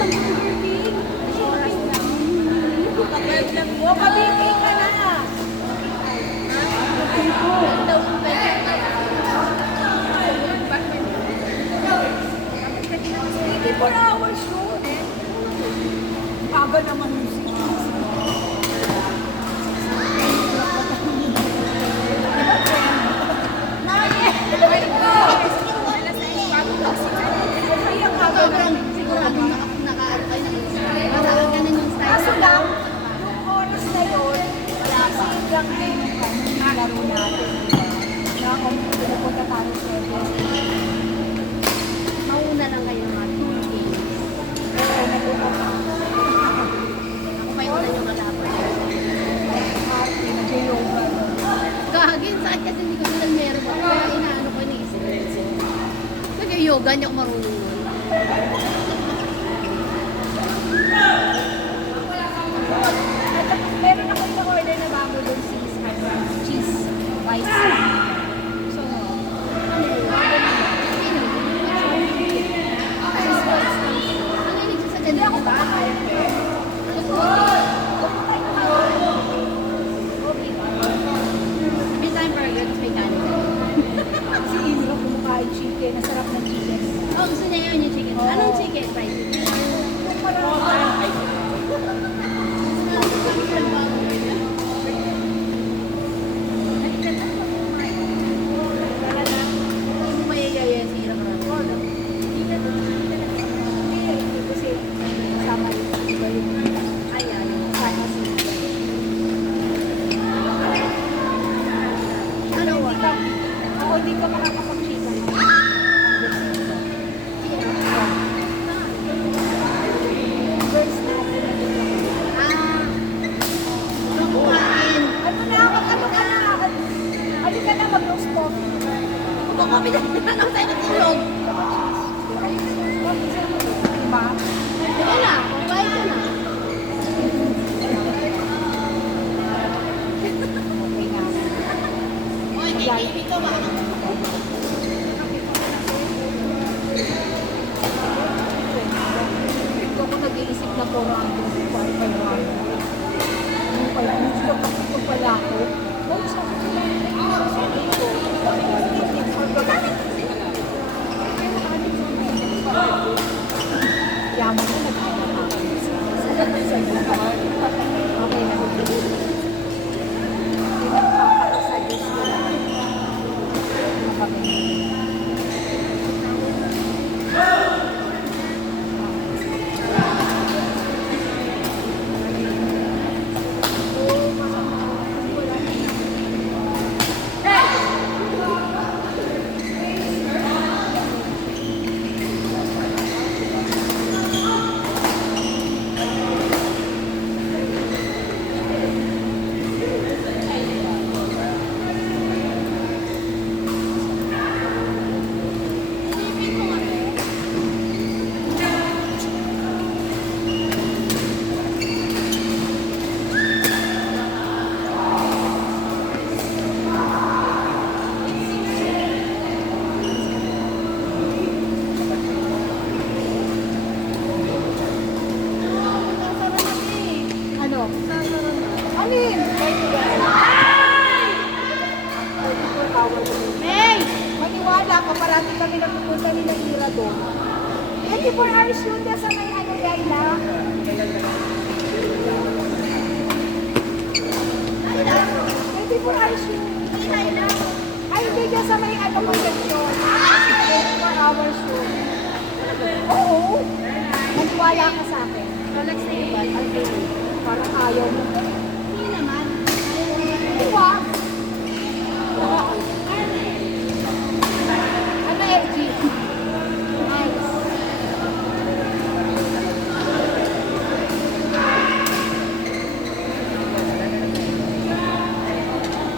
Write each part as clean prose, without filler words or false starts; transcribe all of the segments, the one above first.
mag-birthday. Oras lang. Kapag lang mo, kabibig ka na. Hindi 4 hours yun. Aga naman yung Sobrang sigurado nakaano kayo maraan ka na yung style. kaso lang, yung oras na yun, wala pa. Lang din yung laro natin. Na kung pinupunta tayo sa Mauna lang kayo mga 2 days. Oo, nagpunta pa. Ako pa yung yung kalaban. Nag-yoga. Gagawin sa akin kasi hindi ko silang meron ba. Kaya inaano ko iniisip. Nag-yoga, hindi ako marunong nun. Meron ako yung order na bago doon cheese bites. So, Ano yun? Sino? Ang inig sa hindi ako ganito. kakain. Every time burger, tapos may kanin. Si Izro kumakain chicken. Nasarap ng chicken. Oh, gusto niya yun yung chicken. Anong chicken? Fried chicken? Hindi mo mayayaya si Ira Marano. Kasi kasama yung iba yung Ayan. kasama si Ano hindi wa? ka, ako hindi ka makakapag-chicken. Girls na Ah. Kumain. ano na, ano ka na, ano ka na mag-roast coffee. Kumakami na lang tayo natulog. Diba? Sige na, kumain ka na. Okay na. Oy, kay Kimi ko ba? Ito ako nag-iisip na puro ang gusto ko ay pala. Yung pala, gusto pala ako. Oh, sabi ko lang, sabi ko, yaman na nag-aayos ako. Okay na. Pinagpapasa Diyos ko na. Mapagay. Ano? Alin? Hey! Maniwala ka, parati kami nagpupunta ni Ira doon. 24 hours yun na sa may ano, Laila. 24 hours yun. Ay, hindi dyan sa may ano, convention. 24 hours yun. Oo. Maniwala ka sa akin. Rolex na yun ba? Parang ayaw mo. Hindi naman. Diba? Ano, FG? Nice.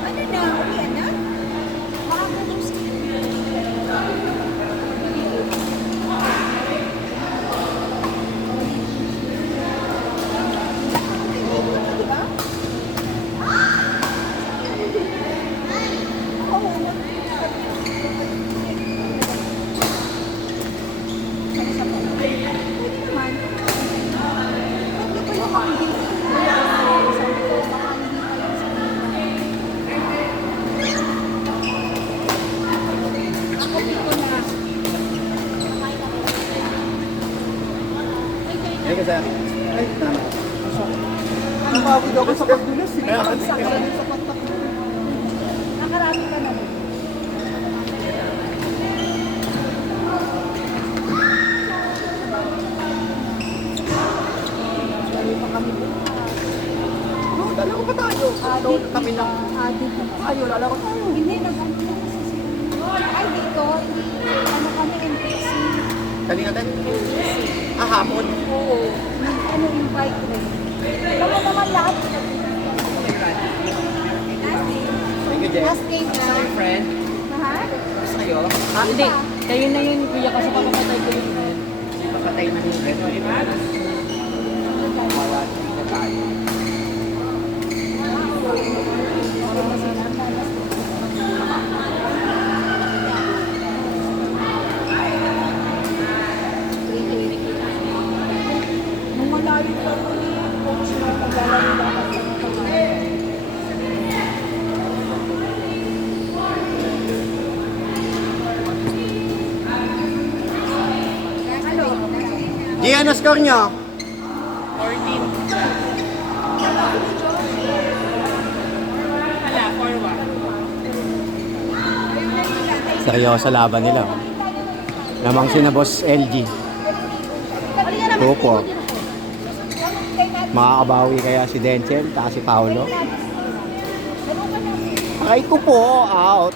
Ano na? Uwi na? Makakatapos ka. Diba? Oo. Ay, kasi... Ay, tama. Tumawid ako sa pagdulas eh. Nakarami ka na ba? Sorry pa kami bukas. Dalawa pa tayo. Adik Kami na. Adik Tayo, dalawa tayo. Hindi, nag-ano na kasi sila. Ay, dito. Hindi. Ano kami, NPC. Kanina din? NPC. Ah, hapon. Oo. Ano, invite rin. Alam mo naman lahat. Thank you, Jen. Last day na. Friend, Ha? gusto kayo? Ah, hindi. Kayo na yun, kuya, kasi papapatay ko yun. Papatay na yung friend. Bawat na tayo. Nung malayo pa ito ni coach na maglalaro lang ako ng pangalan. G, ano score nyo? 14. Wala, 4-1. Seryoso laban nila. Namang sina Boss LG. Opo. Makakabawi kaya si Denzel, taka si Paolo. Aray ko po, out.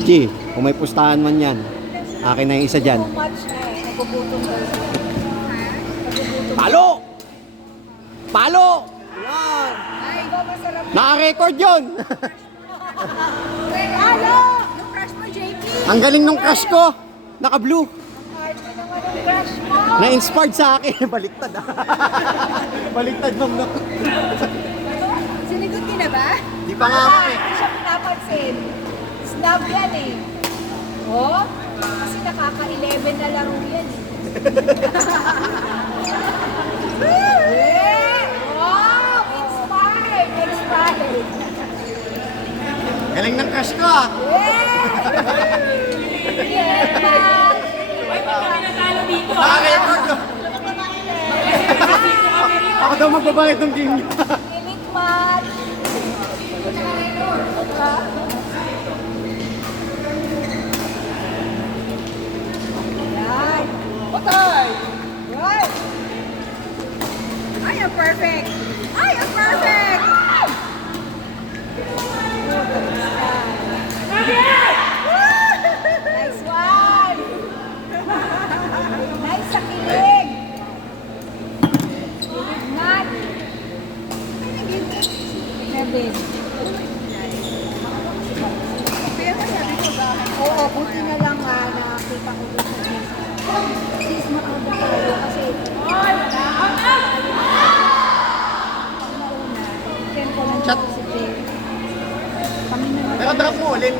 G, kung may pustahan man yan, akin na yung isa dyan. So much na eh. Nagugutom daw siya. Nagugutom. Palo! Palo! Yan! Ay, ikaw masarap. Naka-record yun! Halo! Yung crush mo, JP. Ang galing nung crush ko! Naka-blue! Heart mo naman yung crush mo. Na-inspired sa akin. Baliktad ah. Baliktad ma'am na. Sinigot niya na ba? Di pa nga ako eh. Hindi siya pinapansin. Snub yan eh. Oh? Kasi nakaka-11 na laro yan eh. Yeah! Wow! Inspired! Inspired! Galing ng crush ko ah. Yeah! Naka-record ko. Ako daw magbabayad ng game niya. Elite man! Yan! Patay! Right! I am perfect! I am perfect! Nice one! Nice sa kilig! Nat! Kevin. Oo, buti na lang nga nakakita ko dito sa sis. Sis, maaga tayo kasi pag nauna, tempo lang Chat. dito si Jay. Kami na Pero drop mo ulit.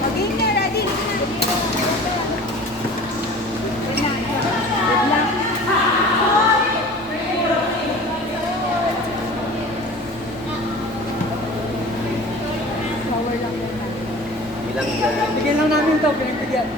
Maging na, ready? Good luck. Power lang yan. Ilang Bigyan lang namin ito, pinagbigyan.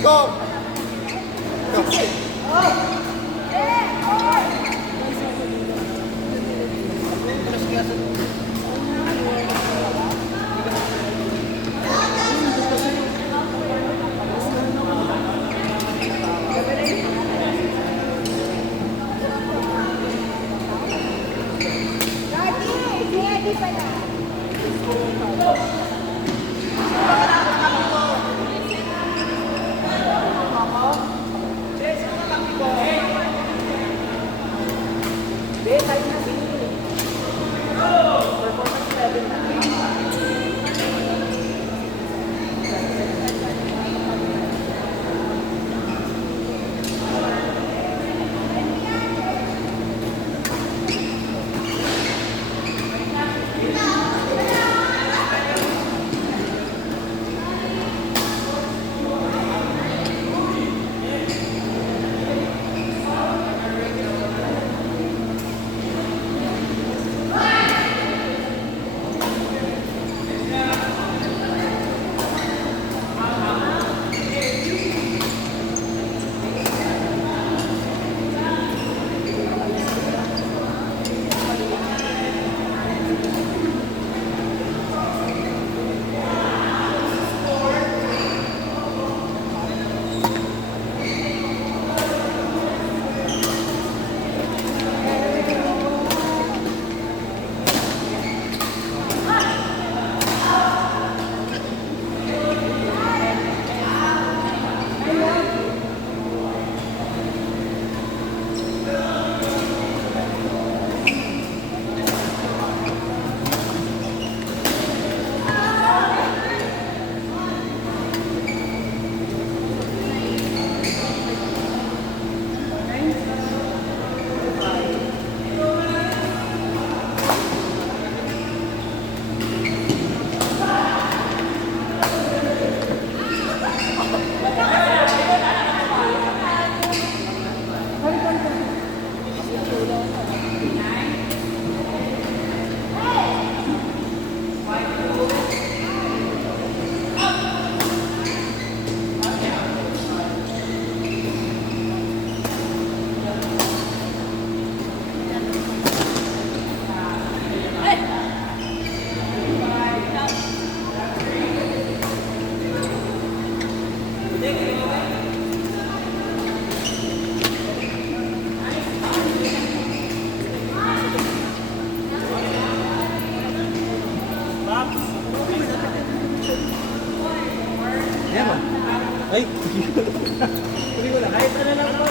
Stop! Ready pa na. Tayo na sila. Yan o. Ay, hindi ko na. Kahit ano lang po.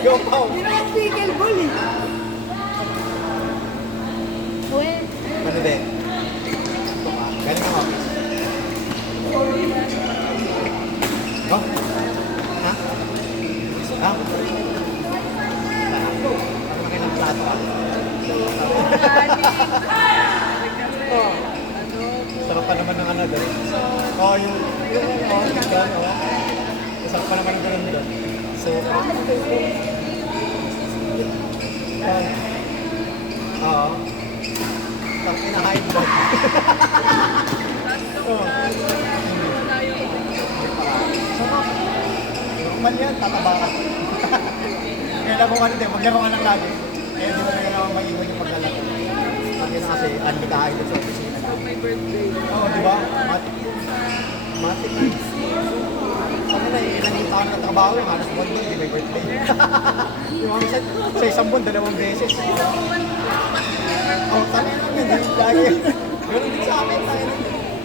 Go, Pao! Ginawa pickleball eh. Uwe, Ano din? Galing ang office. Oh? Ha? Ha? Parang makilang plato ah. Oh. Sarap pa naman ng ano doon. Oh, yung doon, oh. Sarap pa naman ng ganun doon. So, oo. Tapos ina-hide blood. Oo. Sarap. Normal yan, tataba ka. Kaya kung ano din, maglaro ka ng lagi. Kaya di mo na kailangan maiwan yung paglalaro. Kasi ano ka tayo sa opisina. My birthday. Oo, di ba? Matik na. Ano na eh, ilang taon na trabaho yung halos buwan doon, di may birthday. Yung mga minsan, sa isang buwan, 2 beses. Oh, tayo lang yun, lagi. Ganun din sa amin, tayo lang.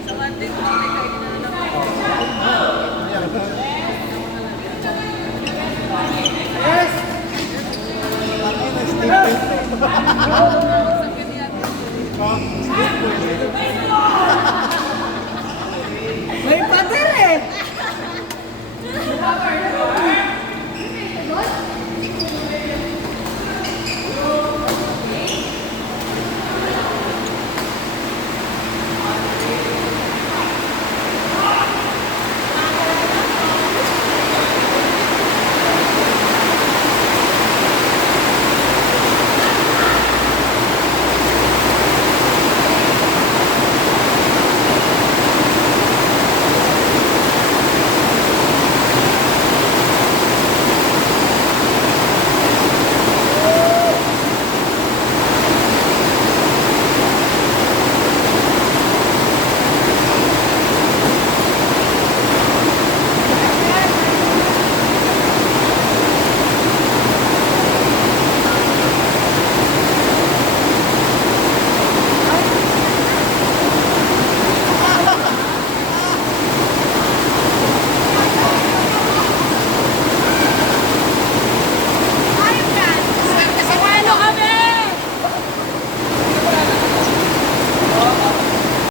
Sa Monday, Monday, kain na lang. Oh.